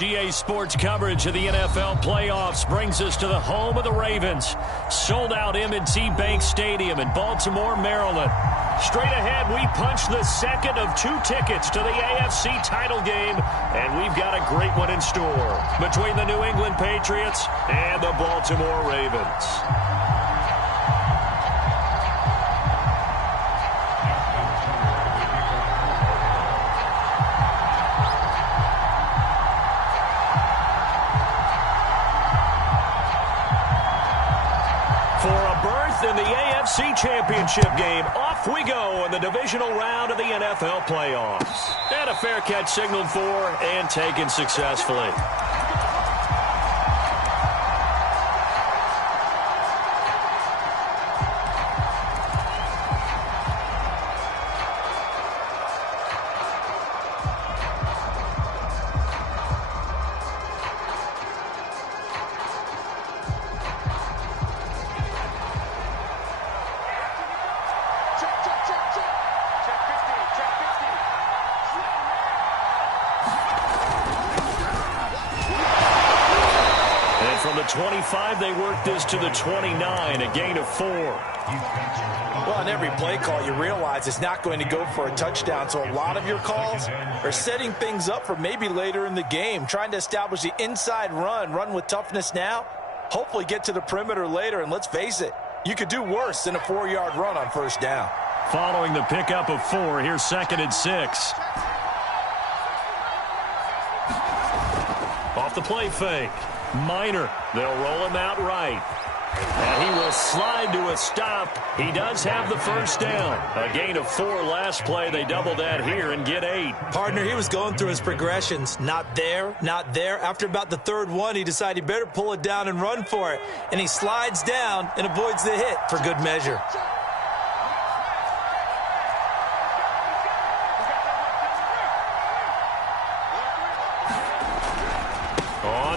GA Sports coverage of the NFL playoffs brings us to the home of the Ravens. Sold out M&T Bank Stadium in Baltimore, Maryland. Straight ahead, we punch the second of 2 tickets to the AFC title game, and we've got a great one in store between the New England Patriots and the Baltimore Ravens. In the AFC Championship game, off we go in the divisional round of the NFL playoffs. And a fair catch signaled for and taken successfully. From the 25, they work this to the 29, a gain of 4. Well, on every play call, you realize it's not going to go for a touchdown, so a lot of your calls are setting things up for maybe later in the game, trying to establish the inside run with toughness now, hopefully get to the perimeter later, and let's face it, you could do worse than a 4-yard run on first down. Following the pickup of 4, here's 2nd and 6. Off the play fake. Minor. They'll roll him out right. And he will slide to a stop. He does have the first down. A gain of 4 last play. They double that here and get 8. Partner, he was going through his progressions. Not there, not there. After about the 3rd one, he decided he better pull it down and run for it. And he slides down and avoids the hit for good measure.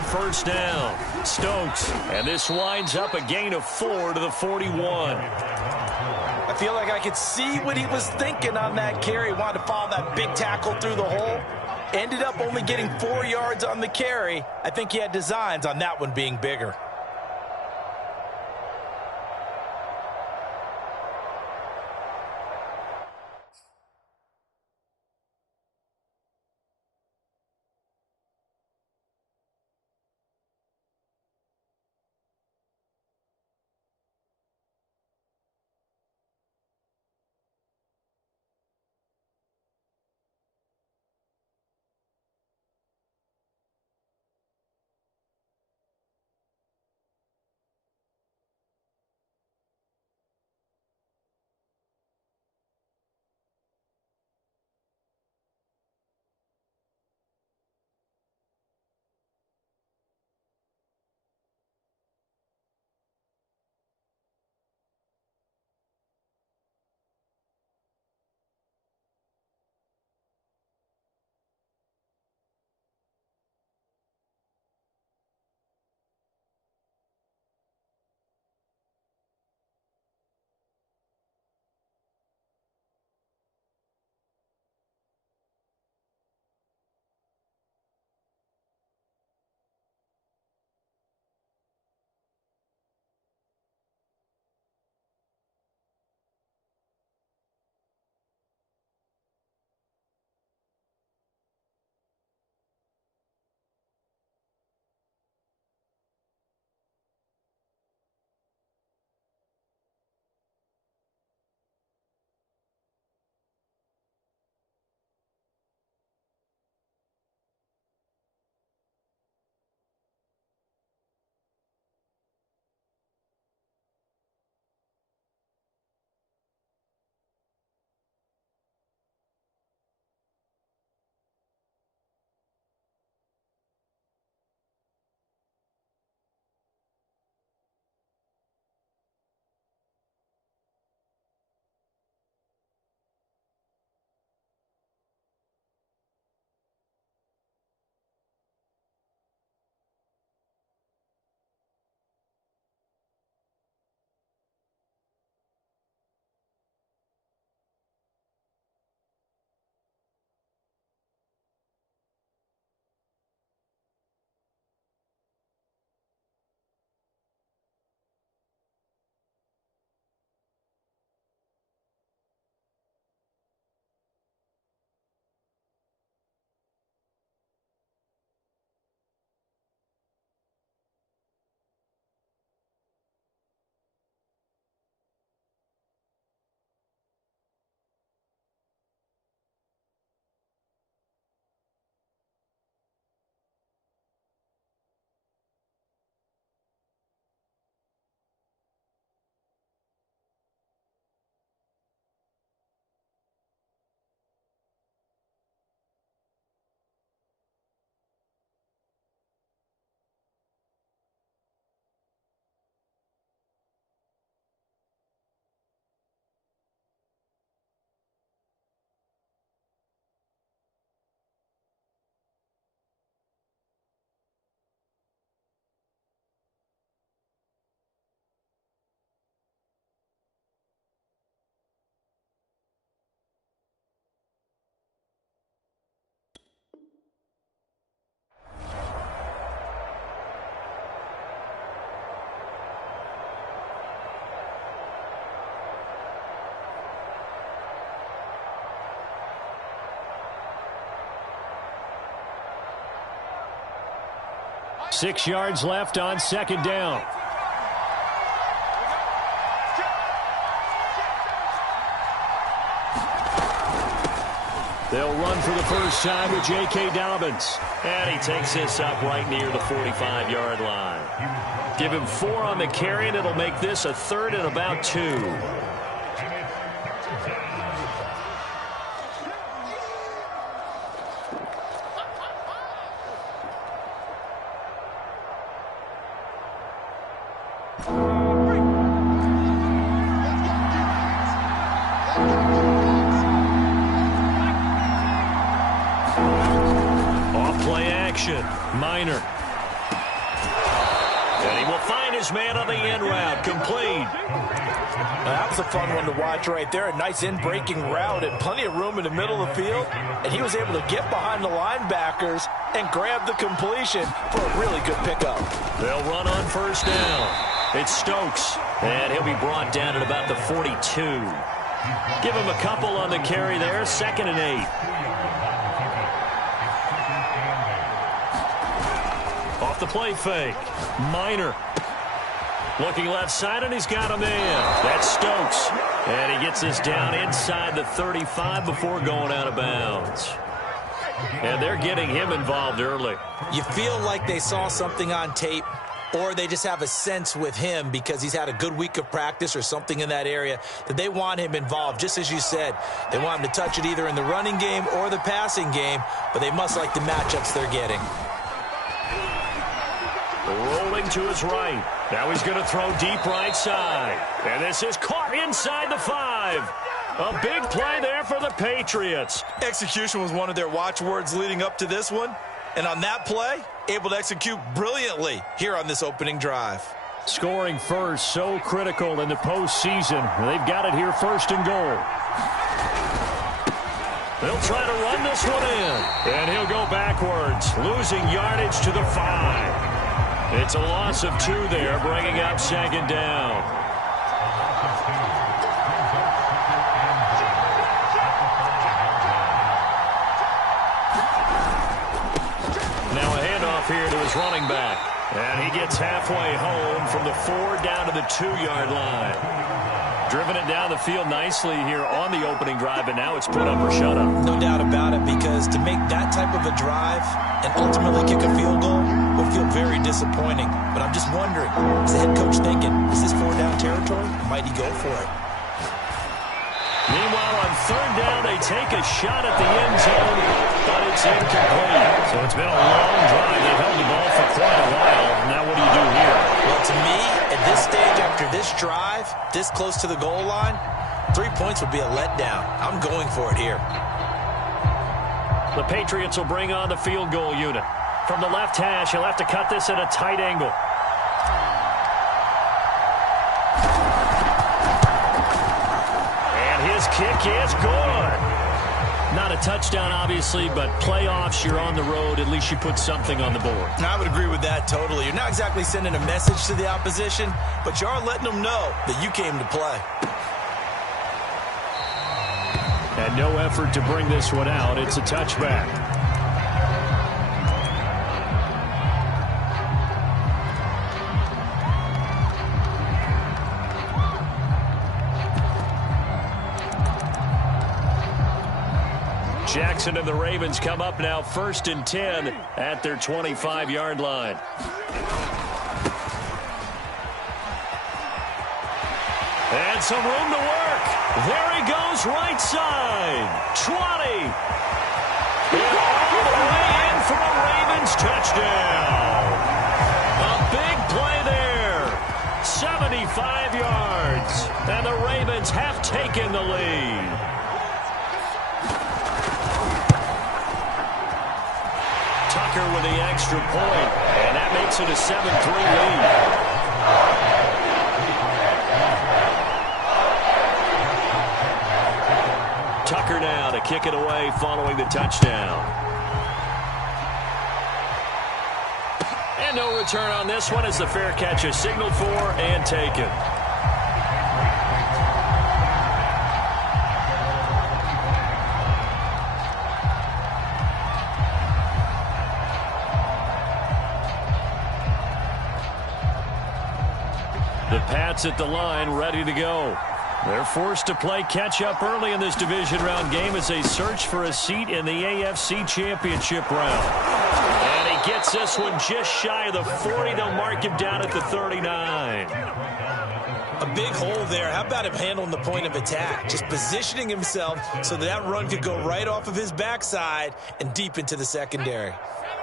First down, Stokes, and this winds up a gain of 4 to the 41. I feel like I could see what he was thinking on that carry. Wanted to follow that big tackle through the hole. Ended up only getting 4 yards on the carry. I think he had designs on that one being bigger. 6 yards left on second down. They'll run for the first time with J.K. Dobbins. And he takes this up right near the 45-yard line. Give him 4 on the carry, and it'll make this a 3rd and about 2. Minor. And he will find his man on the end route. Complete. That was a fun one to watch right there. A nice in-breaking route and plenty of room in the middle of the field. And he was able to get behind the linebackers and grab the completion for a really good pickup. They'll run on first down. It's Stokes. And he'll be brought down at about the 42. Give him a couple on the carry there. 2nd and 8. Off the play fake. Minor. Looking left side, and he's got a man. That's Stokes. And he gets us down inside the 35 before going out of bounds. And they're getting him involved early. You feel like they saw something on tape, or they just have a sense with him because he's had a good week of practice or something in that area that they want him involved. Just as you said, they want him to touch it either in the running game or the passing game, but they must like the matchups they're getting. Rolling to his right. Now he's going to throw deep right side. And this is caught inside the 5. A big play there for the Patriots. Execution was one of their watchwords leading up to this one. And on that play, able to execute brilliantly here on this opening drive. Scoring first, so critical in the postseason. They've got it here, 1st and goal. They'll try to run this one in. And he'll go backwards, losing yardage to the 5. It's a loss of 2 there, bringing up 2nd down. Now a handoff here to his running back. And he gets halfway home from the 4 down to the 2-yard line. Driven it down the field nicely here on the opening drive, but now it's put up or shut up. No doubt about it, because to make that type of a drive and ultimately kick a field goal would feel very disappointing. But I'm just wondering, is the head coach thinking, is this 4-down territory? Or might he go for it? Meanwhile, on 3rd down, they take a shot at the end zone, but it's incomplete. So it's been a long drive. They've held the ball for quite a while. Now what do you do here? Well, to me, at this stage, after this drive, this close to the goal line, 3 points would be a letdown. I'm going for it here. The Patriots will bring on the field goal unit. From the left hash, he'll have to cut this at a tight angle. And his kick is good. Not a touchdown, obviously, but playoffs, you're on the road. At least you put something on the board. I would agree with that totally. You're not exactly sending a message to the opposition, but you are letting them know that you came to play. And no effort to bring this one out. It's a touchback. Jackson and the Ravens come up now 1st and 10 at their 25-yard line. And some room to work. There he goes, right side. 20. And all the way in for a Ravens touchdown. A big play there. 75 yards. And the Ravens have taken the lead. Tucker with the extra point, and that makes it a 7-3 lead. Tucker now to kick it away following the touchdown. And no return on this one as the fair catch is signaled for and taken. Pats at the line, ready to go. They're forced to play catch-up early in this division round game as they search for a seat in the AFC Championship round. And he gets this one just shy of the 40. They'll mark him down at the 39. A big hole there. How about him handling the point of attack? Just positioning himself so that run could go right off of his backside and deep into the secondary.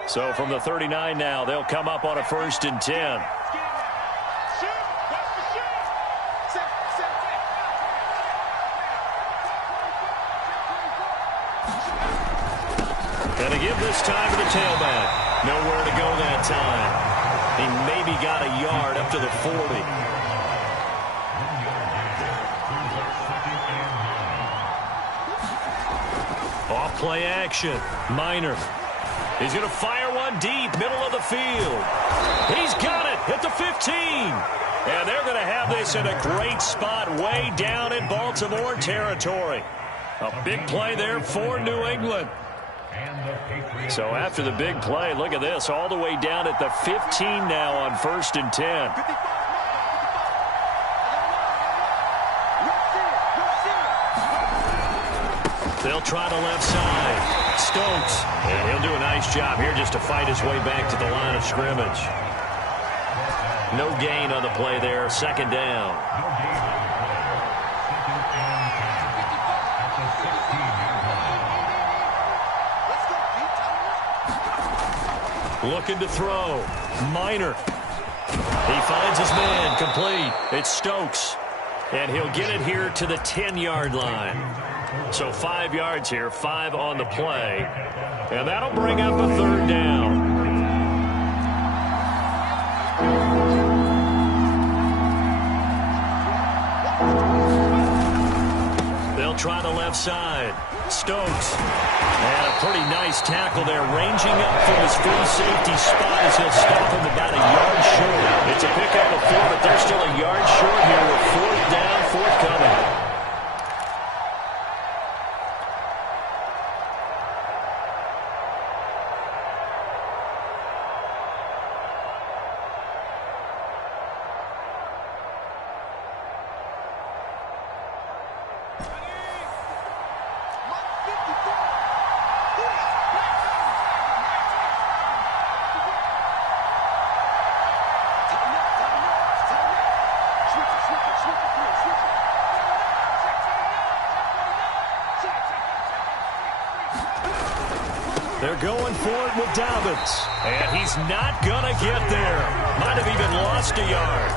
So from the 39 now, they'll come up on a 1st and 10. And to give this time to the tailback. Nowhere to go that time. He maybe got a yard up to the 40. Off play action. Minor. He's going to fire one deep, middle of the field. He's got it at the 15. And they're going to have this in a great spot way down in Baltimore territory. A big play there for New England. So after the big play, look at this, all the way down at the 15 now on 1st and 10. They'll try the left side. Stokes. And he'll do a nice job here just to fight his way back to the line of scrimmage. No gain on the play there. 2nd down. Looking to throw. Minor. He finds his man. Complete. It's Stokes. And he'll get it here to the 10-yard line. So 5 yards here, 5 on the play. And that'll bring up a 3rd down. They'll try the left side. Stokes. And a pretty nice tackle there, ranging up from his free safety spot as he'll stop him about a yard short. It's a pickup of 4, but they're still a yard short here with 4th down, 4th coming. They're going for it with Dobbins. And he's not going to get there. Might have even lost a yard.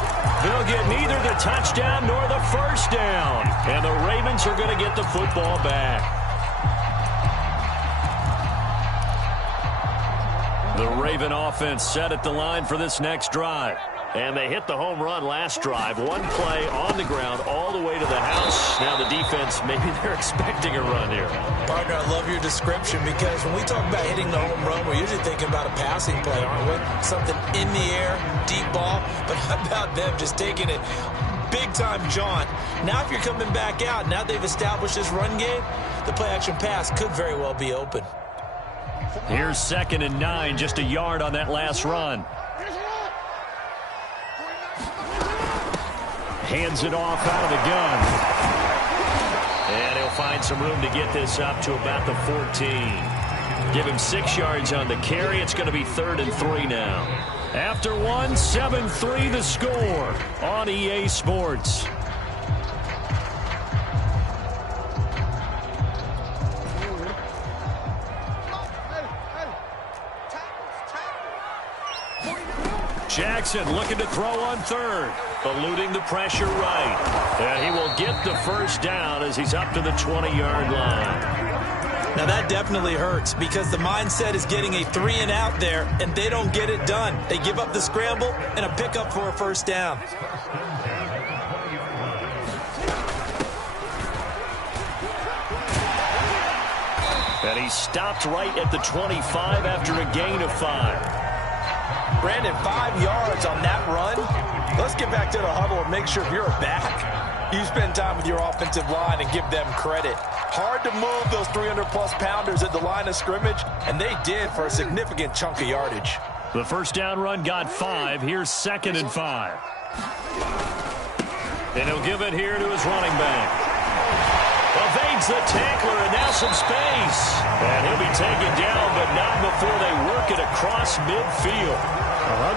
They'll get neither the touchdown nor the 1st down. And the Ravens are going to get the football back. The Raven offense set at the line for this next drive. And they hit the home run last drive. One play on the ground all the way to the house. Now the defense, maybe they're expecting a run here. Partner, I love your description because when we talk about hitting the home run, we're usually thinking about a passing play, aren't we? Something in the air, deep ball. But how about them just taking it big-time jaunt? Now if you're coming back out, now they've established this run game, the play-action pass could very well be open. Here's 2nd and 9, just a yard on that last run. Hands it off out of the gun. And he'll find some room to get this up to about the 14. Give him 6 yards on the carry. It's going to be 3rd and 3 now. After 1, 7-3 the score on EA Sports. Jackson looking to throw on 3rd. Eluding the pressure right. And he will get the 1st down as he's up to the 20-yard line. Now that definitely hurts because the mindset is getting a 3-and-out there, and they don't get it done. They give up the scramble and a pickup for a 1st down. And he stopped right at the 25 after a gain of 5. Brandon, 5 yards on that run. Let's get back to the huddle and make sure if you're a back, you spend time with your offensive line and give them credit. Hard to move those 300-plus pounders at the line of scrimmage, and they did for a significant chunk of yardage. The 1st down run got 5. Here's 2nd and 5. And he'll give it here to his running back. Evades the tackler, and now some space. And he'll be taken down, but not before they work it across midfield.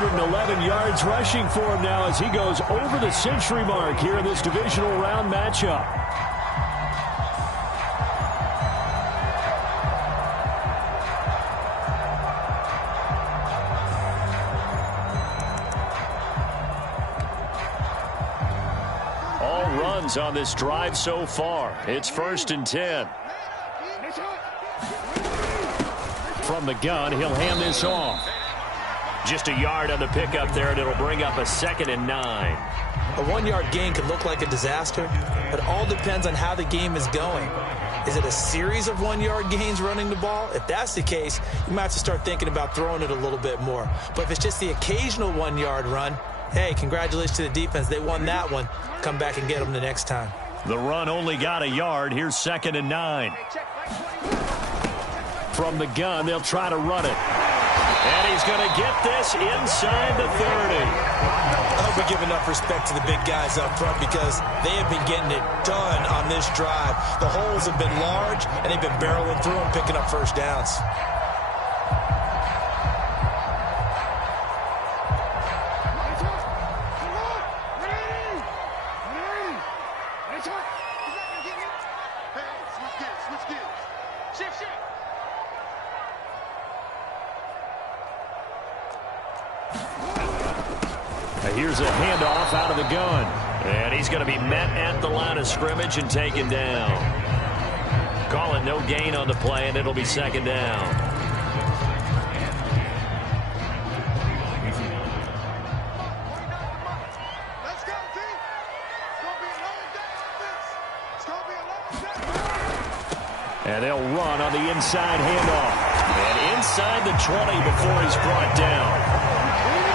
111 yards rushing for him now as he goes over the century mark here in this divisional round matchup. On this drive so far. It's 1st and 10. From the gun, he'll hand this off. Just a yard on the pickup there, and it'll bring up a 2nd and 9. A 1-yard gain can look like a disaster, but it all depends on how the game is going. Is it a series of 1-yard gains running the ball? If that's the case, you might have to start thinking about throwing it a little bit more. But if it's just the occasional 1-yard run, hey, congratulations to the defense. They won that one. Come back and get them the next time. The run only got a yard. Here's 2nd and 9. From the gun, they'll try to run it. And he's going to get this inside the 30. I hope we give enough respect to the big guys up front because they have been getting it done on this drive. The holes have been large, and they've been barreling through them, picking up first downs. Here's a handoff out of the gun. And he's going to be met at the line of scrimmage and taken down. Call it no gain on the play, and it'll be 2nd down. And they'll run on the inside handoff. And inside the 20 before he's brought down.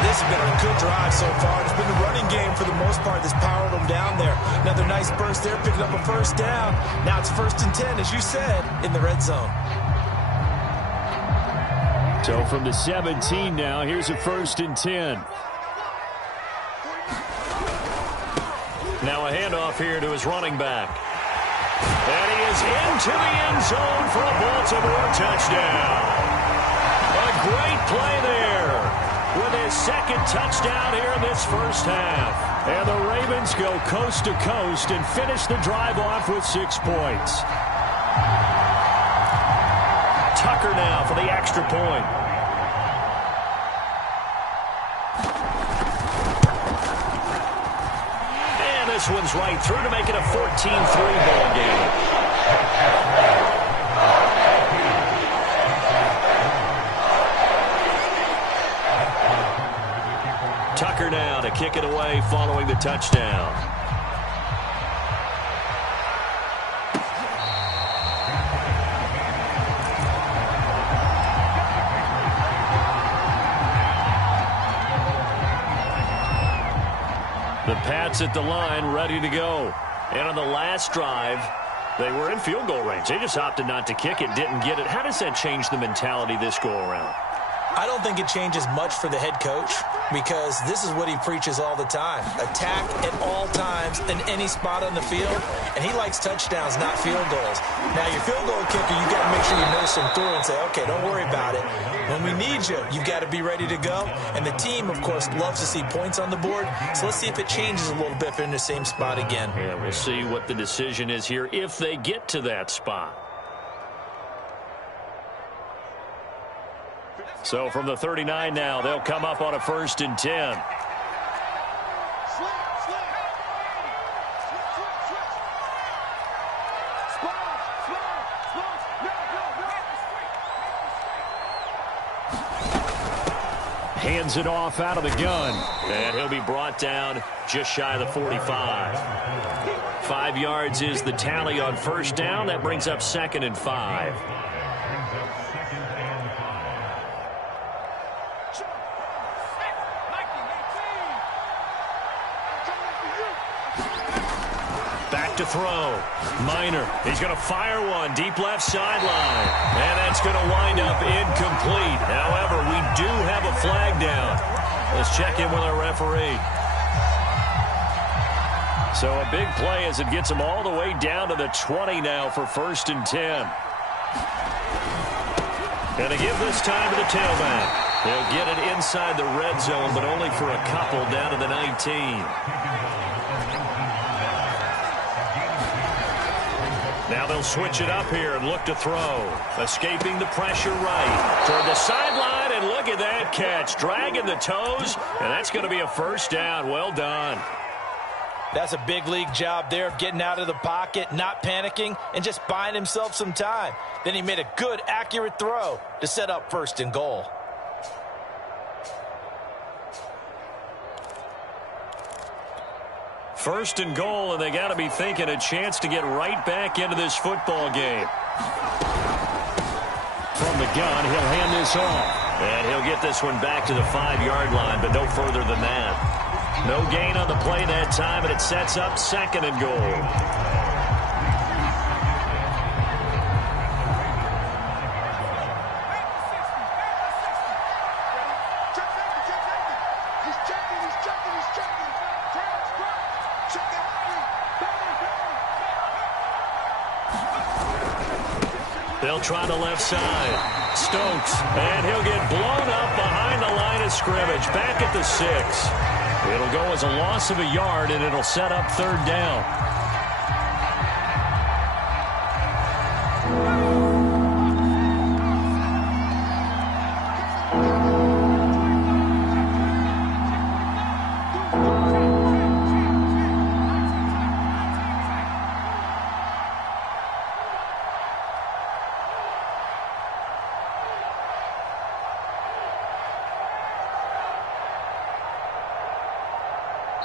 This has been a good drive so far. It's been a running game for the most part that's powered them down there. Another nice burst there, picking up a first down. Now it's 1st and 10, as you said, in the red zone. So from the 17 now, here's a 1st and 10. Now a handoff here to his running back. And he is into the end zone for a Baltimore touchdown. A great play there with his 2nd touchdown here in this first half. And the Ravens go coast to coast and finish the drive off with 6 points. Tucker now for the extra point. And this one's right through to make it a 14-3 ball game. Tucker now to kick it away following the touchdown. The Pats at the line ready to go. And on the last drive, they were in field goal range. They just opted not to kick it, didn't get it. How does that change the mentality this go around? I don't think it changes much for the head coach because this is what he preaches all the time. Attack at all times in any spot on the field, and he likes touchdowns, not field goals. Now, your field goal kicker, you've got to make sure you nurse him through and say, okay, don't worry about it. When we need you, you've got to be ready to go. And the team, of course, loves to see points on the board, so let's see if it changes a little bit if they're in the same spot again. Yeah, we'll see what the decision is here if they get to that spot. So from the 39 now, they'll come up on a 1st and 10. Hands it off out of the gun. And he'll be brought down just shy of the 45. 5 yards is the tally on 1st down. That brings up 2nd and 5. To throw. Minor. He's going to fire one deep left sideline. And that's going to wind up incomplete. However, we do have a flag down. Let's check in with our referee. So a big play as it gets them all the way down to the 20 now for 1st and 10. Going to give this time to the tailback. They'll get it inside the red zone, but only for a couple down to the 19. Now they'll switch it up here and look to throw. Escaping the pressure right. Toward the sideline, and look at that catch. Dragging the toes, and that's going to be a 1st down. Well done. That's a big league job there of getting out of the pocket, not panicking, and just buying himself some time. Then he made a good, accurate throw to set up 1st and goal. First and goal, and they got to be thinking a chance to get right back into this football game. From the gun, he'll hand this off. And he'll get this one back to the 5-yard line, but no further than that. No gain on the play that time, and it sets up 2nd and goal. They'll try the left side. Stokes, and he'll get blown up behind the line of scrimmage, back at the 6. It'll go as a loss of a yard, and it'll set up 3rd down.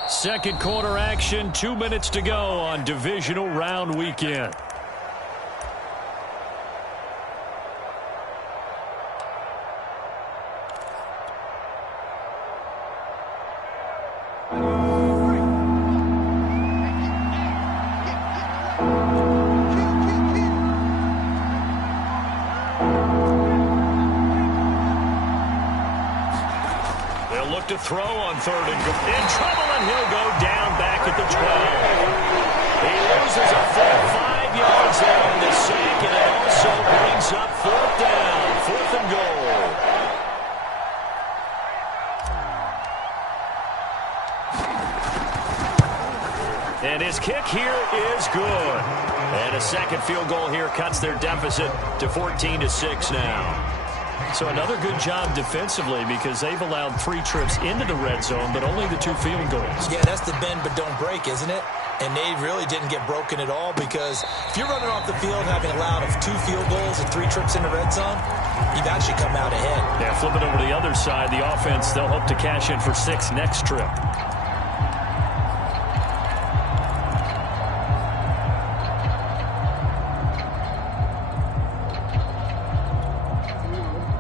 Second quarter action, 2 minutes to go on divisional round weekend. To throw on 3rd and goal. In trouble, and he'll go down back at the 12. He loses a full 5 yards there on the sack, and it also brings up 4th down, 4th and goal. And his kick here is good. And a second field goal here cuts their deficit to 14-6 now. So another good job defensively because they've allowed 3 trips into the red zone, but only the 2 field goals. Yeah, that's the bend but don't break, isn't it? And they really didn't get broken at all because if you're running off the field having allowed 2 field goals and 3 trips in the red zone, you've actually come out ahead. Yeah, flip it over to the other side. The offense, they'll hope to cash in for 6 next trip.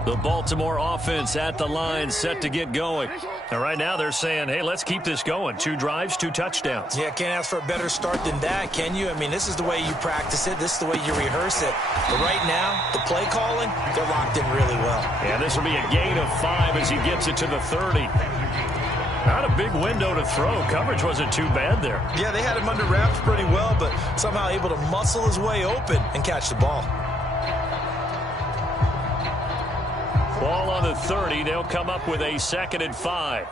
The Baltimore offense at the line, set to get going. And right now they're saying, hey, let's keep this going. 2 drives, 2 touchdowns. Yeah, can't ask for a better start than that, can you? I mean, this is the way you practice it. This is the way you rehearse it. But right now, the play calling, they're locked in really well. Yeah, this will be a gain of 5 as he gets it to the 30. Not a big window to throw. Coverage wasn't too bad there. Yeah, they had him under wraps pretty well, but somehow able to muscle his way open and catch the ball. Ball on the 30. They'll come up with a 2nd and 5.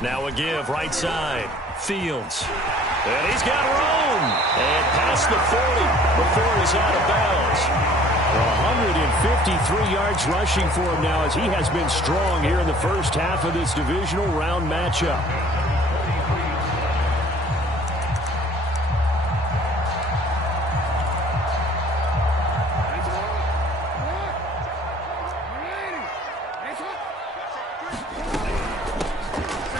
Now a give, right side. Fields. And he's got room. And past the 40 before he's out of bounds. 153 yards rushing for him now as he has been strong here in the first half of this divisional round matchup.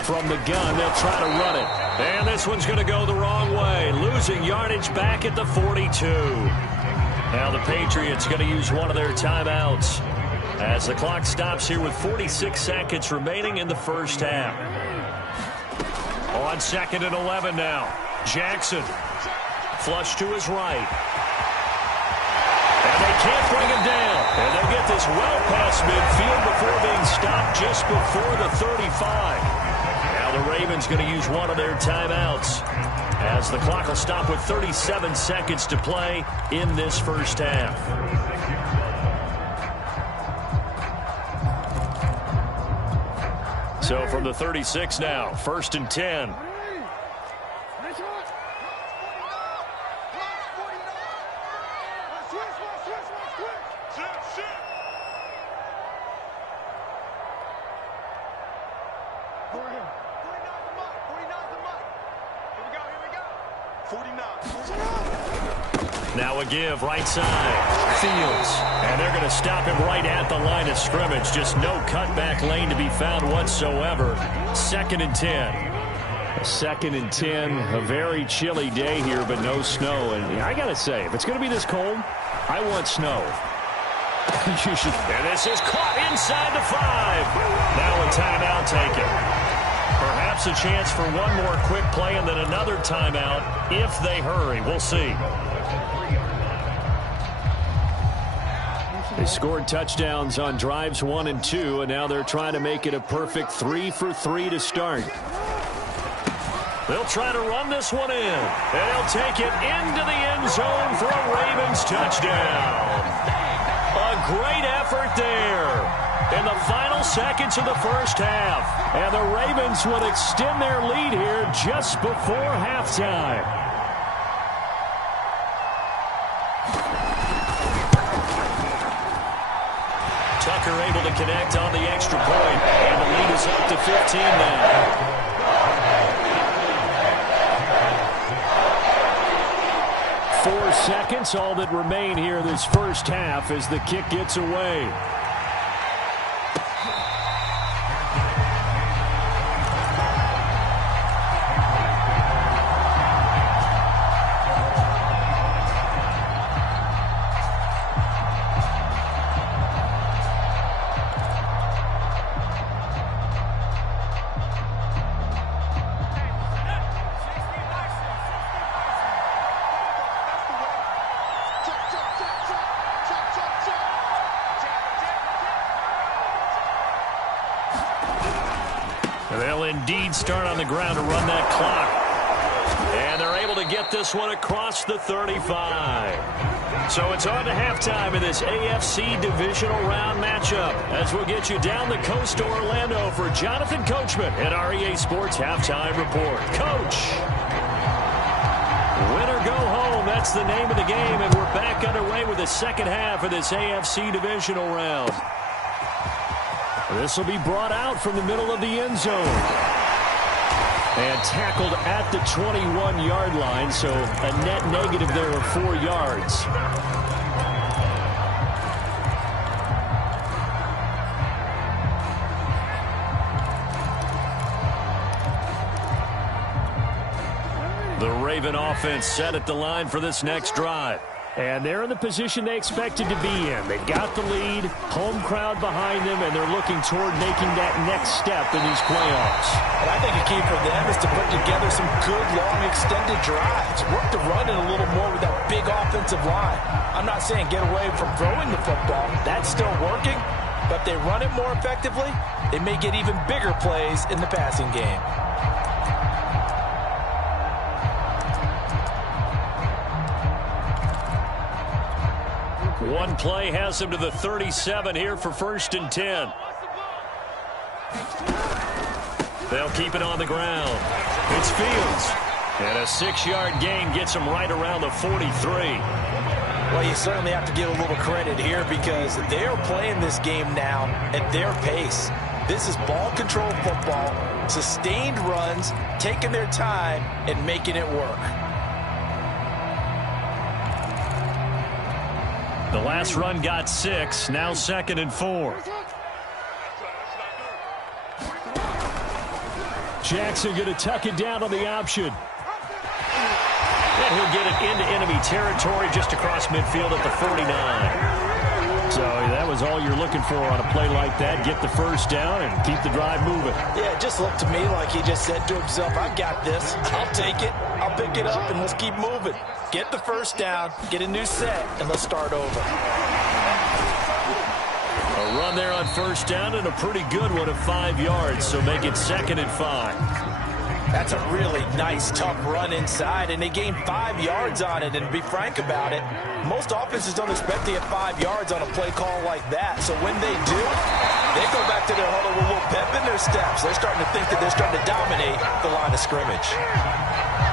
From the gun, they'll try to run it. And this one's going to go the wrong way. Losing yardage back at the 42. Now the Patriots going to use one of their timeouts as the clock stops here with 46 seconds remaining in the first half. On 2nd and 11 now. Jackson. Flush to his right. And they They can't bring him down. And they'll get this well past midfield before being stopped just before the 35. Now the Ravens going to use one of their timeouts, as the clock will stop with 37 seconds to play in this first half. So from the 36 now, 1st and 10. Now a give, right side. Fields. And they're going to stop him right at the line of scrimmage. Just no cutback lane to be found whatsoever. 2nd and 10. 2nd and 10. A very chilly day here, but no snow. And I got to say, if it's going to be this cold, I want snow. You should. And this is caught inside the 5. Now a timeout taken. Perhaps a chance for one more quick play and then another timeout if they hurry. We'll see. They scored touchdowns on drives 1 and 2, and now they're trying to make it a perfect 3 for 3 to start. They'll try to run this one in, and they'll take it into the end zone for a Ravens touchdown. A great effort there in the final seconds of the first half, and the Ravens would extend their lead here just before halftime. Tucker able to connect on the extra point, and the lead is up to 15 now. Four seconds, all that remain here this first half as the kick gets away. They'll indeed start on the ground to run that clock. And they're able to get this one across the 35. So it's on to halftime in this AFC Divisional Round matchup, as we'll get you down the coast to Orlando for Jonathan Coachman at our EA Sports Halftime Report. Coach, win or go home, that's the name of the game, and we're back underway with the second half of this AFC Divisional Round. This will be brought out from the middle of the end zone. And tackled at the 21-yard line, so a net negative there of 4 yards. The Raven offense set at the line for this next drive. And they're in the position they expected to be in. They've got the lead, home crowd behind them, and they're looking toward making that next step in these playoffs. And I think a key for them is to put together some good, long, extended drives. Work the run in a little more with that big offensive line. I'm not saying get away from throwing the football. That's still working. But if they run it more effectively, they may get even bigger plays in the passing game. One play has them to the 37 here for 1st and 10. They'll keep it on the ground. It's Fields. And a 6-yard gain gets them right around the 43. Well, you certainly have to give a little credit here because they're playing this game now at their pace. This is ball control football, sustained runs, taking their time and making it work. The last run got 6, now 2nd and 4. Jackson going to tuck it down on the option. And he'll get it into enemy territory just across midfield at the 49. So that was all you're looking for on a play like that. Get the first down and keep the drive moving. Yeah, it just looked to me like he just said to himself, I got this. I'll take it. I'll pick it up, and let's keep moving. Get the first down, get a new set, and let's start over. A run there on first down and a pretty good one of 5 yards, so make it 2nd and 5. That's a really nice, tough run inside, and they gained 5 yards on it. And to be frank about it, most offenses don't expect to get 5 yards on a play call like that. So when they do, they go back to their huddle with a little pep in their steps. They're starting to think that they're starting to dominate the line of scrimmage.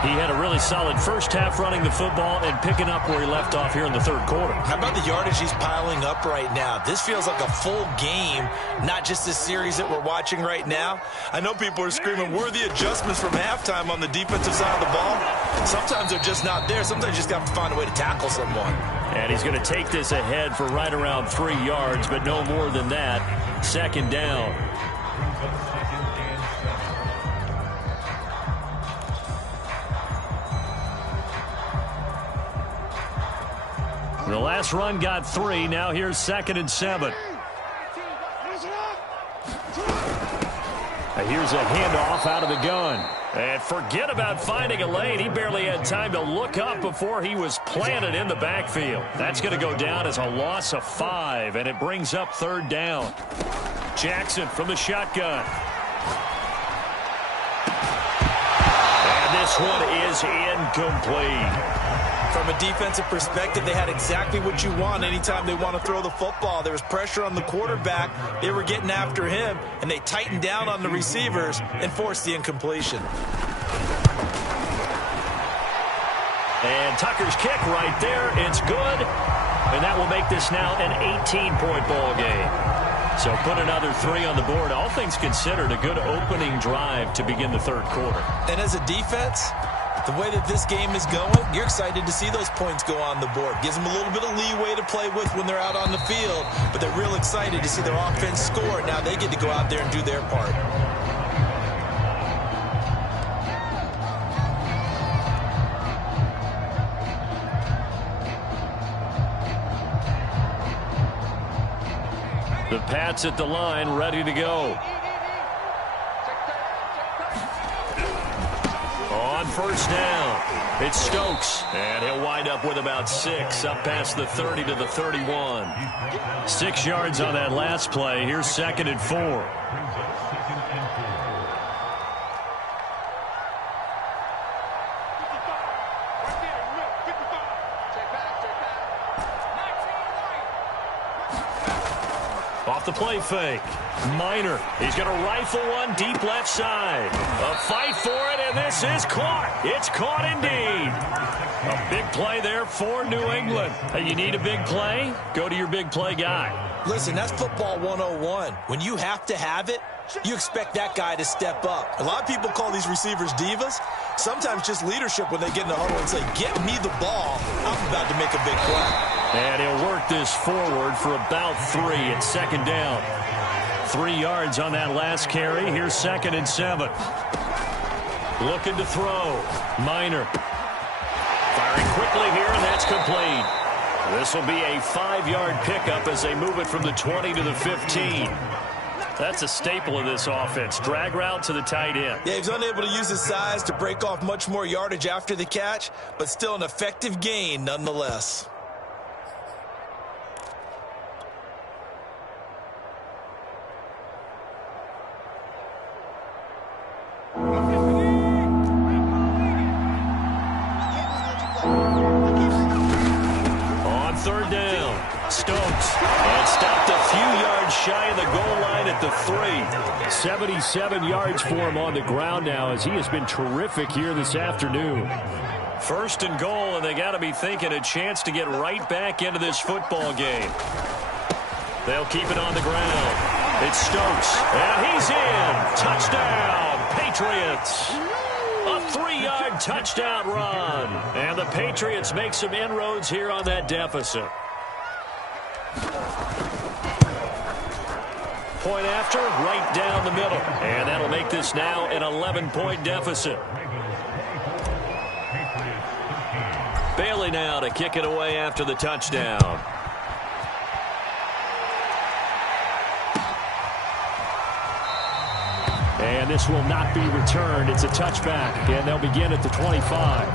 He had a really solid first half running the football and picking up where he left off here in the 3rd quarter. How about the yardage he's piling up right now? This feels like a full game, not just the series that we're watching right now. I know people are screaming, where are the adjustments from halftime on the defensive side of the ball? Sometimes they're just not there. Sometimes you just got to find a way to tackle someone. And he's going to take this ahead for right around 3 yards, but no more than that. 2nd down. The last run got 3. Now here's 2nd and 7. Here's a handoff out of the gun. And forget about finding a lane. He barely had time to look up before he was planted in the backfield. That's going to go down as a loss of 5, and it brings up 3rd down. Jackson from the shotgun. And this one is incomplete. From a defensive perspective, they had exactly what you want anytime they want to throw the football. There was pressure on the quarterback. They were getting after him, and they tightened down on the receivers and forced the incompletion. And Tucker's kick right there. It's good. And that will make this now an 18-point ball game. So put another 3 on the board. All things considered, a good opening drive to begin the 3rd quarter. And as a defense, the way that this game is going, you're excited to see those points go on the board. Gives them a little bit of leeway to play with when they're out on the field, but they're real excited to see their offense score. Now they get to go out there and do their part. The Pats at the line, ready to go. On first down, it's Stokes, and he'll wind up with about 6, up past the 30 to the 31. 6 yards on that last play. Here's 2nd and 4. Off the play fake. Minor. He's going to rifle one deep left side. A fight for it, and this is caught. It's caught indeed. A big play there for New England. Hey, you need a big play? Go to your big play guy. Listen, that's football 101. When you have to have it, you expect that guy to step up. A lot of people call these receivers divas. Sometimes just leadership when they get in the huddle and say, get me the ball. I'm about to make a big play. And he'll work this forward for about 3 at 2nd down. 3 yards on that last carry. Here's 2nd and 7. Looking to throw. Minor. Firing quickly here, and that's complete. This will be a 5-yard pickup as they move it from the 20 to the 15. That's a staple of this offense. Drag route to the tight end. Yeah, he's unable to use his size to break off much more yardage after the catch, but still an effective gain nonetheless. On 3rd down, Stokes. And stopped a few yards shy of the goal line at the 3. 77 yards for him on the ground now as he has been terrific here this afternoon. 1st and goal, and they got to be thinking a chance to get right back into this football game. They'll keep it on the ground. It's Stokes, and he's in. Touchdown, Patriots. A 3-yard touchdown run. And the Patriots make some inroads here on that deficit. Point after, right down the middle. And that'll make this now an 11-point deficit. Bailey now to kick it away after the touchdown. And this will not be returned. It's a touchback, and they'll begin at the 25.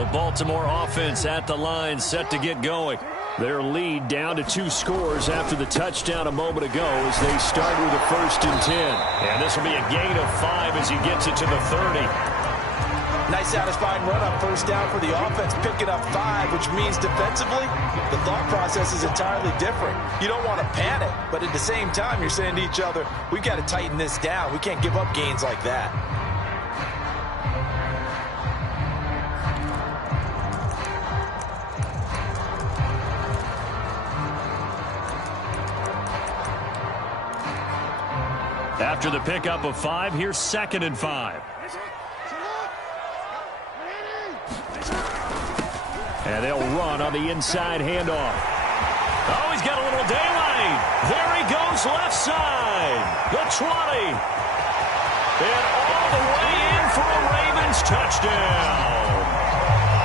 The Baltimore offense at the line, set to get going. Their lead down to 2 scores after the touchdown a moment ago as they start with a 1st and 10. And this will be a gain of 5 as he gets it to the 30. Nice satisfying run on 1st down for the offense, picking up 5, which means defensively, the thought process is entirely different. You don't want to panic, but at the same time, you're saying to each other, we've got to tighten this down. We can't give up gains like that. After the pickup of 5, here's 2nd and 5. And they'll run on the inside handoff. Oh, he's got a little daylight. There he goes left side. The 20. And all the way in for a Ravens touchdown.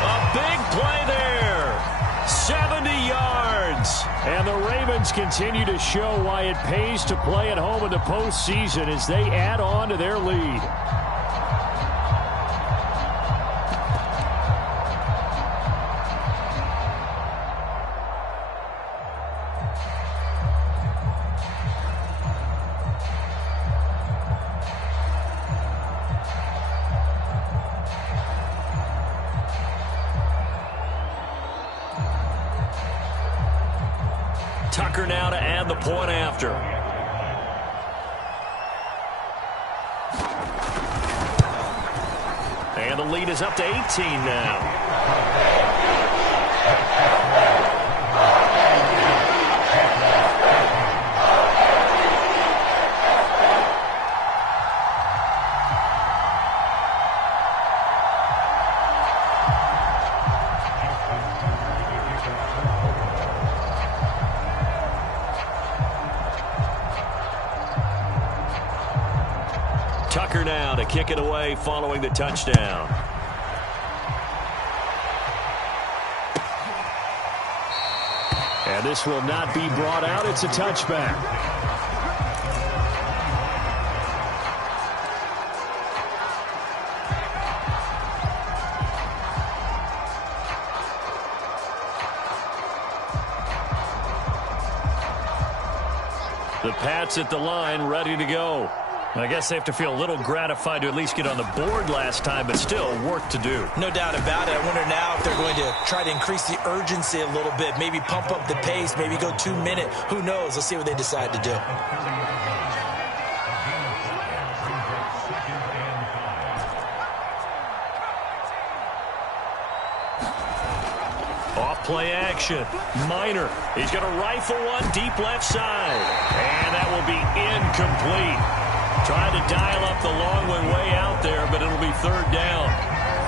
A big play there. 70 yards. And the Ravens continue to show why it pays to play at home in the postseason as they add on to their lead. Tucker now to add the point after. And the lead is up to 18 now. Tucker now to kick it away following the touchdown. And this will not be brought out. It's a touchback. The Pats at the line, ready to go. I guess they have to feel a little gratified to at least get on the board last time, but still work to do. No doubt about it. I wonder now if they're going to try to increase the urgency a little bit, maybe pump up the pace, maybe go 2 minute. Who knows? Let's see what they decide to do. Off play action. Minor. He's going to rifle one deep left side. And that will be incomplete. Trying to dial up the long way out there, but it'll be 3rd down.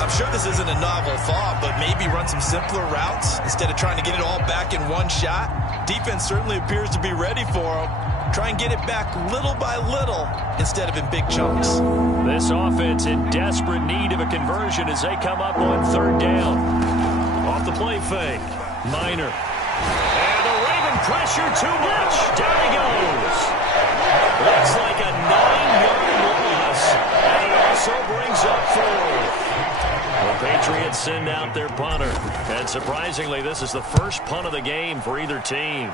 I'm sure this isn't a novel thought, but maybe run some simpler routes instead of trying to get it all back in one shot. Defense certainly appears to be ready for them. Try and get it back little by little instead of in big chunks. This offense in desperate need of a conversion as they come up on 3rd down. Off the play fake. Minor. And the Raven pressure too much. Down he goes. Looks like a 9-yard loss. And he also brings up 4. The Patriots send out their punter. And surprisingly, this is the first punt of the game for either team.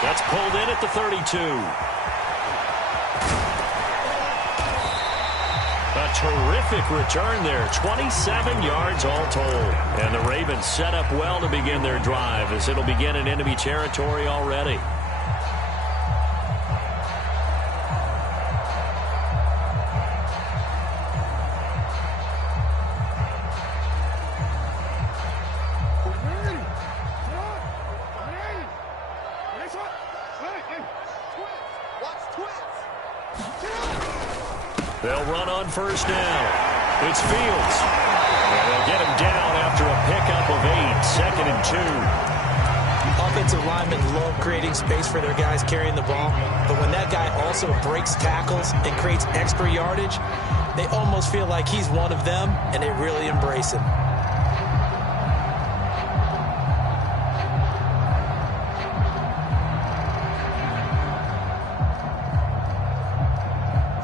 That's pulled in at the 32. A terrific return there. 27 yards all told. And the Ravens set up well to begin their drive as it'll begin in enemy territory already. They'll run on 1st down. It's Fields. And they'll get him down after a pickup of 8. 2nd and 2. Offensive linemen love creating space for their guys carrying the ball, but when that guy also breaks tackles and creates extra yardage, they almost feel like he's one of them, and they really embrace him.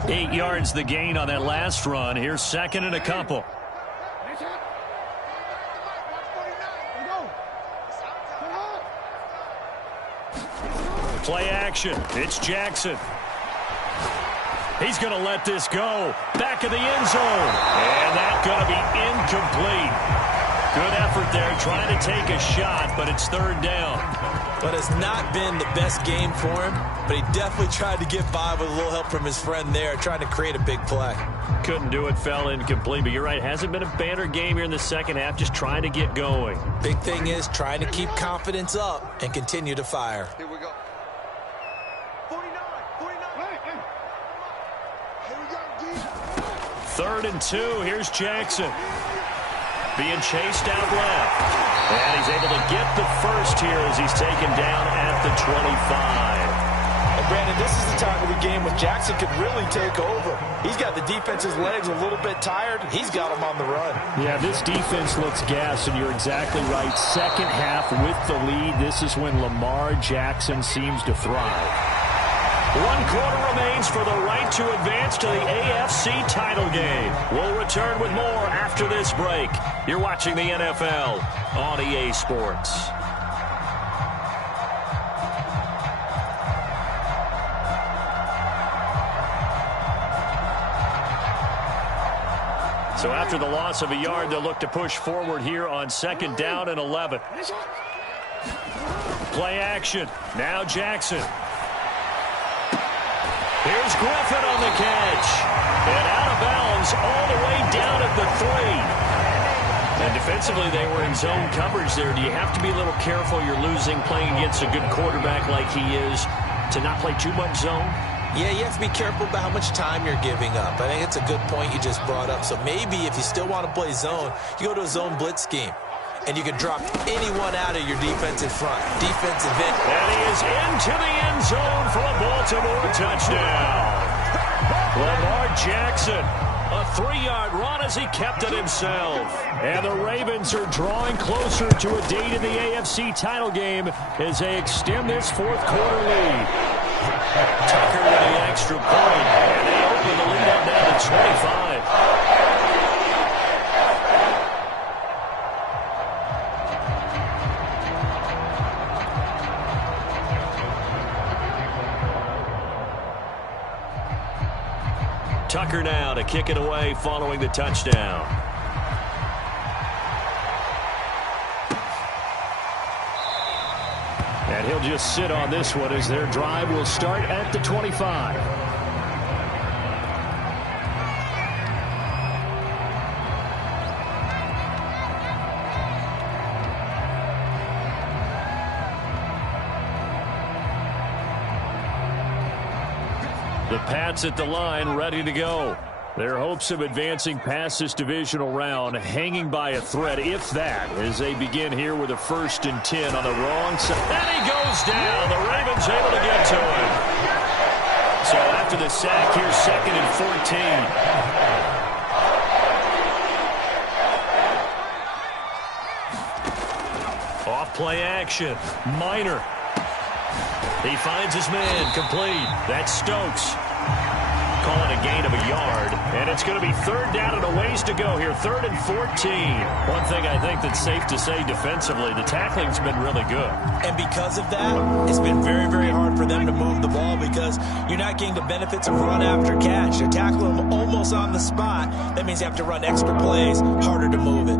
8 yards the gain on that last run. Here's second and a couple. Play action. It's Jackson. He's going to let this go. Back of the end zone. And that's going to be incomplete. Good effort there trying to take a shot, but it's third down. But it's not been the best game for him, but he definitely tried to get by with a little help from his friend there, trying to create a big play. Couldn't do it, fell incomplete, but you're right. Hasn't been a banner game here in the second half, just trying to get going. Big thing is trying to keep confidence up and continue to fire. Here we go. 49. Here we go, D. Third and 2. Here's Jackson. Being chased out left. And he's able to get the first here as he's taken down at the 25. And Brandon, this is the time of the game when Jackson could really take over. He's got the defense's legs a little bit tired. He's got them on the run. Yeah, this defense looks gassed, and you're exactly right. Second half with the lead, this is when Lamar Jackson seems to thrive. 1 quarter remains for the right to advance to the AFC title game. We'll return with more after this break. You're watching the NFL on EA Sports. So after the loss of a yard, they'll look to push forward here on second down and 11. Play action. Now Jackson. Here's Griffin on the catch. And out of bounds all the way down at the 3. And defensively, they were in zone coverage there. Do you have to be a little careful? You're losing playing against a good quarterback like he is to not play too much zone? Yeah, you have to be careful about how much time you're giving up. I think it's a good point you just brought up. So maybe if you still want to play zone, you go to a zone blitz scheme. And you can drop anyone out of your defensive front. Defensive end. And he is into the end zone for a Baltimore touchdown. Lamar Jackson, a 3-yard run as he kept it himself. And the Ravens are drawing closer to a date in the AFC title game as they extend this fourth quarter lead. Tucker with the extra point. And they open the lead up now to 25. Tucker now to kick it away following the touchdown. And he'll just sit on this one as their drive will start at the 25. The Pats at the line, ready to go. Their hopes of advancing past this divisional round hanging by a thread, if that, as they begin here with a 1st and 10 on the wrong side. And he goes down. The Ravens able to get to him. So after the sack, here's 2nd and 14. Off play action. Minor. He finds his man, complete. That's Stokes. Calling a gain of a yard. And it's going to be 3rd down and a ways to go here. 3rd and 14. One thing I think that's safe to say defensively, the tackling's been really good. And because of that, it's been very, very hard for them to move the ball because you're not getting the benefits of run after catch. You're tackling them almost on the spot. That means you have to run extra plays, harder to move it.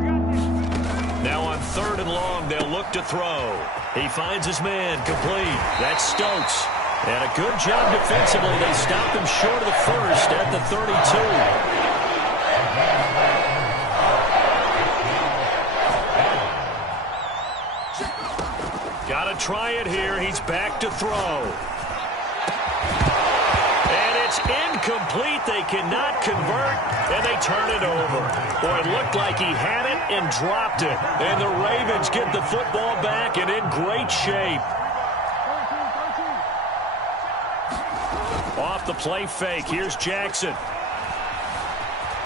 Now on 3rd and long, they'll look to throw. He finds his man, complete. That's Stokes. And a good job defensively. They stop him short of the 1st at the 32. Got to try it here. He's back to throw. And it's incomplete. They cannot convert, and they turn it over. Boy, it looked like he had it and dropped it. And the Ravens get the football back and in great shape. Off the play fake. Here's Jackson.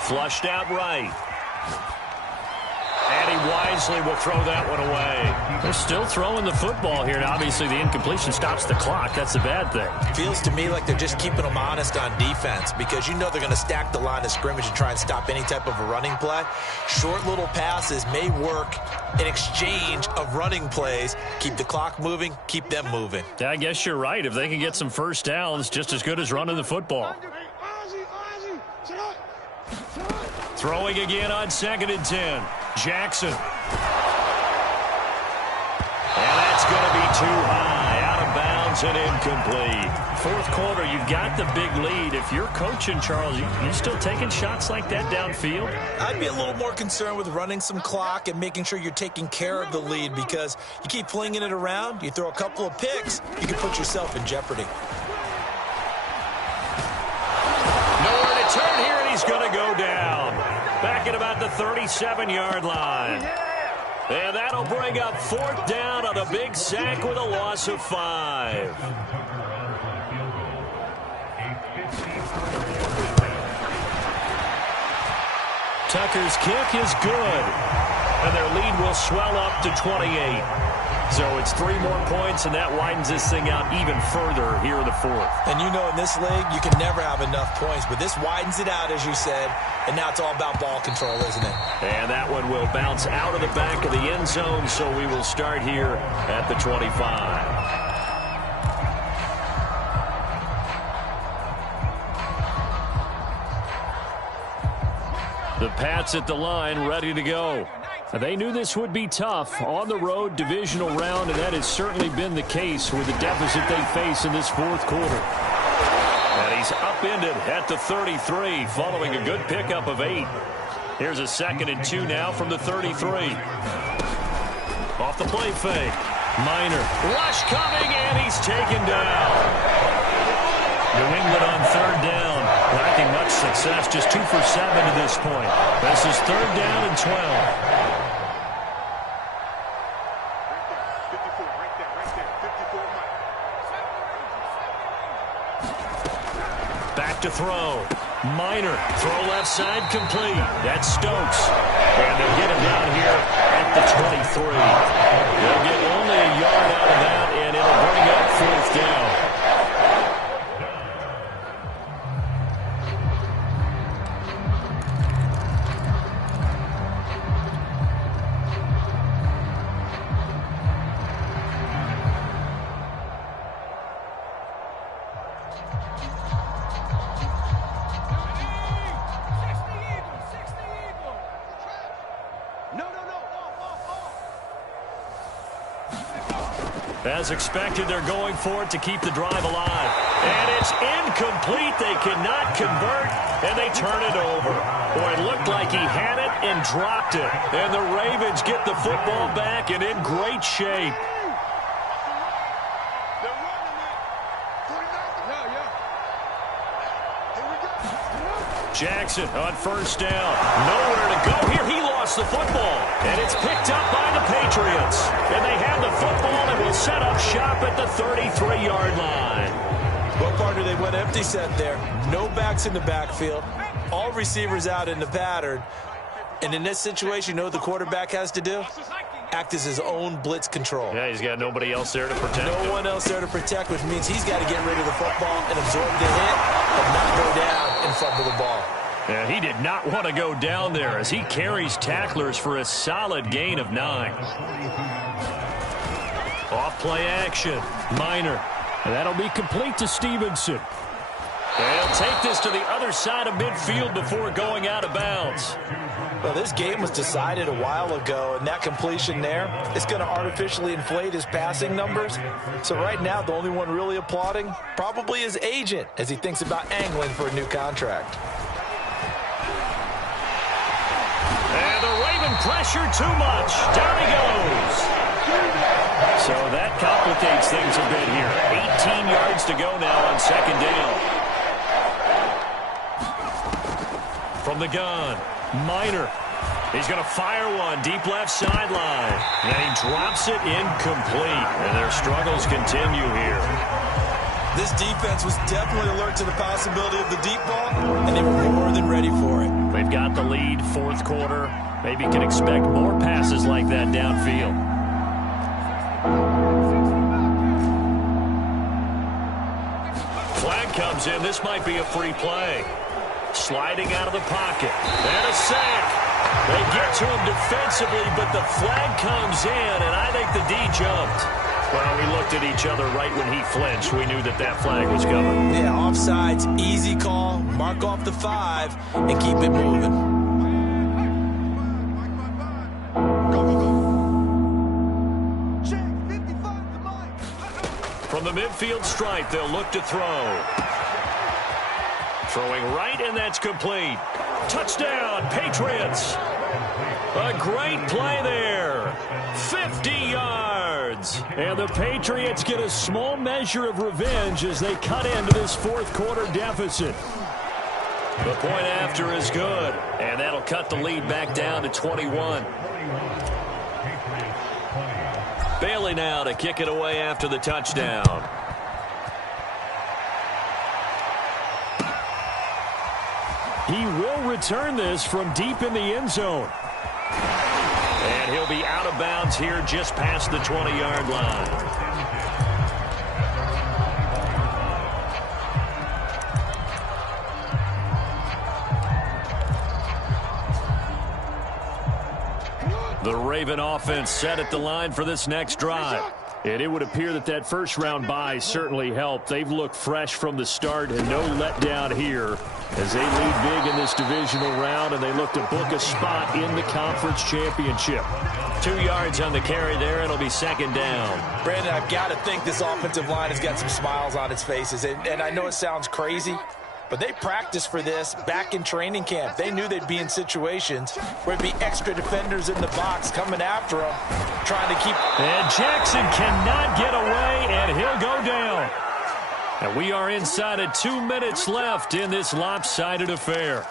Flushed out right. And And he wisely will throw that one away. They're still throwing the football here. And obviously, the incompletion stops the clock. That's the bad thing. Feels to me like they're just keeping them honest on defense because you know they're going to stack the line of scrimmage and try and stop any type of a running play. Short little passes may work in exchange of running plays. Keep the clock moving, keep them moving. Yeah, I guess you're right. If they can get some first downs, just as good as running the football. Throwing again on 2nd and 10. Jackson. And that's going to be too high. Out of bounds and incomplete. Fourth quarter, you've got the big lead. If you're coaching, Charles, you still taking shots like that downfield? I'd be a little more concerned with running some clock and making sure you're taking care of the lead because you keep flinging it around, you throw a couple of picks, you can put yourself in jeopardy. Nowhere to turn here, and he's going to go down. Back at about the 37-yard line. And that'll bring up 4th down on a big sack with a loss of 5. Tucker's kick is good. And their lead will swell up to 28. So it's 3 more points, and that widens this thing out even further here in the 4th. And you know in this league, you can never have enough points, but this widens it out, as you said, and now it's all about ball control, isn't it? And that one will bounce out of the back of the end zone, so we will start here at the 25. The Pats at the line, ready to go. They knew this would be tough on the road divisional round, and that has certainly been the case with the deficit they face in this 4th quarter. And he's upended at the 33 following a good pickup of 8. Here's a 2nd and 2 now from the 33. Off the play fake. Minor. Rush coming, and he's taken down. New England on 3rd down. Lacking much success, just 2 for 7 to this point. This is 3rd down and 12. Back to throw. Minor. Throw left side complete. That's Stokes. And they'll get him down here at the 23. They'll get only a yard out of that, and it'll bring up 4th down. As expected, they're going for it to keep the drive alive. And it's incomplete. They cannot convert, and they turn it over. Boy, it looked like he had it and dropped it. And the Ravens get the football back and in great shape. Jackson on 1st down. Nowhere to go here. He lost the football. And it's picked up by the Patriots. And they have the football and will set up shop at the 33-yard line. What partner they went empty set there. No backs in the backfield. All receivers out in the pattern. And in this situation, you know what the quarterback has to do? Act as his own blitz control. Yeah, he's got nobody else there to protect him. No one else there to protect, which means he's got to get rid of the football and absorb the hit and not go down and fumble the ball. Yeah, he did not want to go down there as he carries tacklers for a solid gain of 9. Off play action. Minor. And that'll be complete to Stevenson. They'll take this to the other side of midfield before going out of bounds. Well, this game was decided a while ago, and that completion there is going to artificially inflate his passing numbers. So right now, the only one really applauding probably his agent as he thinks about angling for a new contract. And the Raven pressure too much. Down he goes. So that complicates things a bit here. 18 yards to go now on 2nd down. From the gun. Minor. He's going to fire one deep left sideline. And he drops it incomplete. And their struggles continue here. This defense was definitely alert to the possibility of the deep ball, and they were more than ready for it. They've got the lead, 4th quarter. Maybe can expect more passes like that downfield. Flag comes in. This might be a free play. Sliding out of the pocket. And a sack. They get to him defensively, but the flag comes in, and I think the D jumped. Well, we looked at each other right when he flinched. We knew that that flag was coming. Yeah, offsides, easy call. Mark off the 5 and keep it moving. From the midfield stripe, they'll look to throw. Throwing right, and that's complete. Touchdown, Patriots. A great play there. 50 yards. And the Patriots get a small measure of revenge as they cut into this fourth quarter deficit. The point after is good, and that'll cut the lead back down to 21. Bailey now to kick it away after the touchdown. He will return this from deep in the end zone. And he'll be out of bounds here just past the 20-yard line. The Raven offense set at the line for this next drive. And it would appear that that first-round bye certainly helped. They've looked fresh from the start and no letdown here as they lead big in this divisional round, and they look to book a spot in the conference championship. 2 yards on the carry there. It'll be second down. Brandon, I've got to think this offensive line has got some smiles on its faces. And I know it sounds crazy, but they practiced for this back in training camp. They knew they'd be in situations where there'd be extra defenders in the box coming after them, trying to keep. And Jackson cannot get away, and he'll go down. And we are inside of 2 minutes left in this lopsided affair.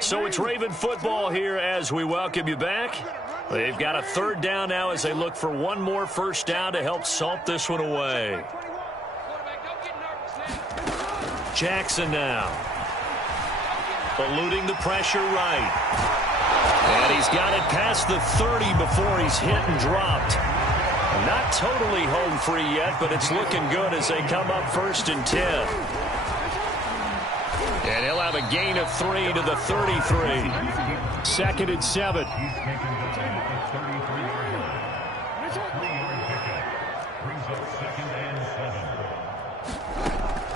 So it's Raven football here as we welcome you back. They've got a third down now as they look for one more first down to help salt this one away. Jackson now. Eluding the pressure right. And he's got it past the 30 before he's hit and dropped. Not totally home free yet, but it's looking good as they come up 1st and 10. And he'll have a gain of 3 to the 33. 2nd and 7.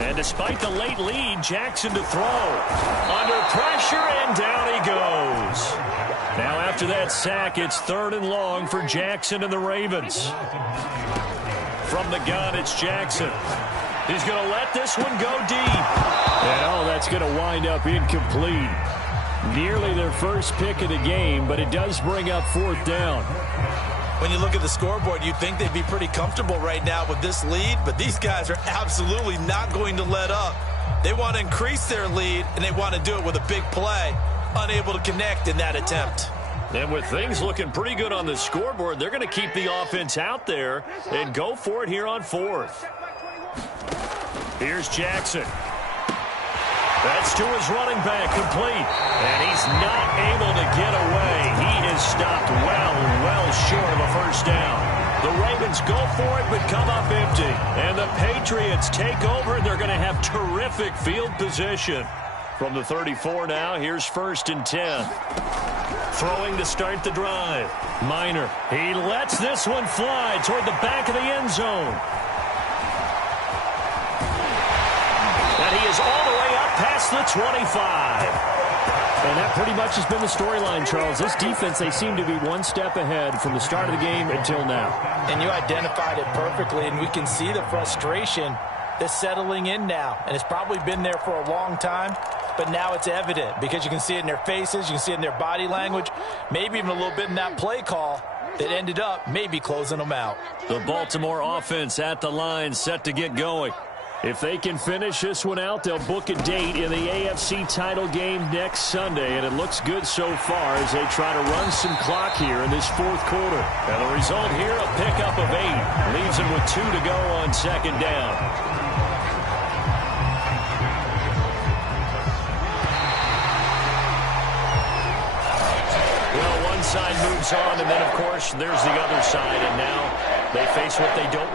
And despite the late lead, Jackson to throw. Under pressure, and down he goes. Now after that sack, it's 3rd and long for Jackson and the Ravens. From the gun, it's Jackson. He's going to let this one go deep. And that's going to wind up incomplete. Nearly their first pick of the game, but it does bring up 4th down. When you look at the scoreboard, you'd think they'd be pretty comfortable right now with this lead, but these guys are absolutely not going to let up. They want to increase their lead, and they want to do it with a big play. Unable to connect in that attempt. And with things looking pretty good on the scoreboard, they're going to keep the offense out there and go for it here on 4th. Here's Jackson. That's to his running back, complete. And he's not able to get away. He is stopped well short of a first down. The Ravens go for it, but come up empty. And the Patriots take over, and they're going to have terrific field position. From the 34 now, here's 1st and 10. Throwing to start the drive. Minor. He lets this one fly toward the back of the end zone. And he is all the way up past the 25. And that pretty much has been the storyline, Charles. This defense, they seem to be one step ahead from the start of the game until now. And you identified it perfectly, and we can see the frustration that's settling in now. And it's probably been there for a long time, but now it's evident because you can see it in their faces, you can see it in their body language, maybe even a little bit in that play call that ended up maybe closing them out. The Baltimore offense at the line, set to get going. If they can finish this one out, they'll book a date in the AFC title game next Sunday, and it looks good so far as they try to run some clock here in this 4th quarter. And the result here, a pickup of 8. Leaves them with 2 to go on 2nd down. side moves on, and then, of course, there's the other side, and now they face what they don't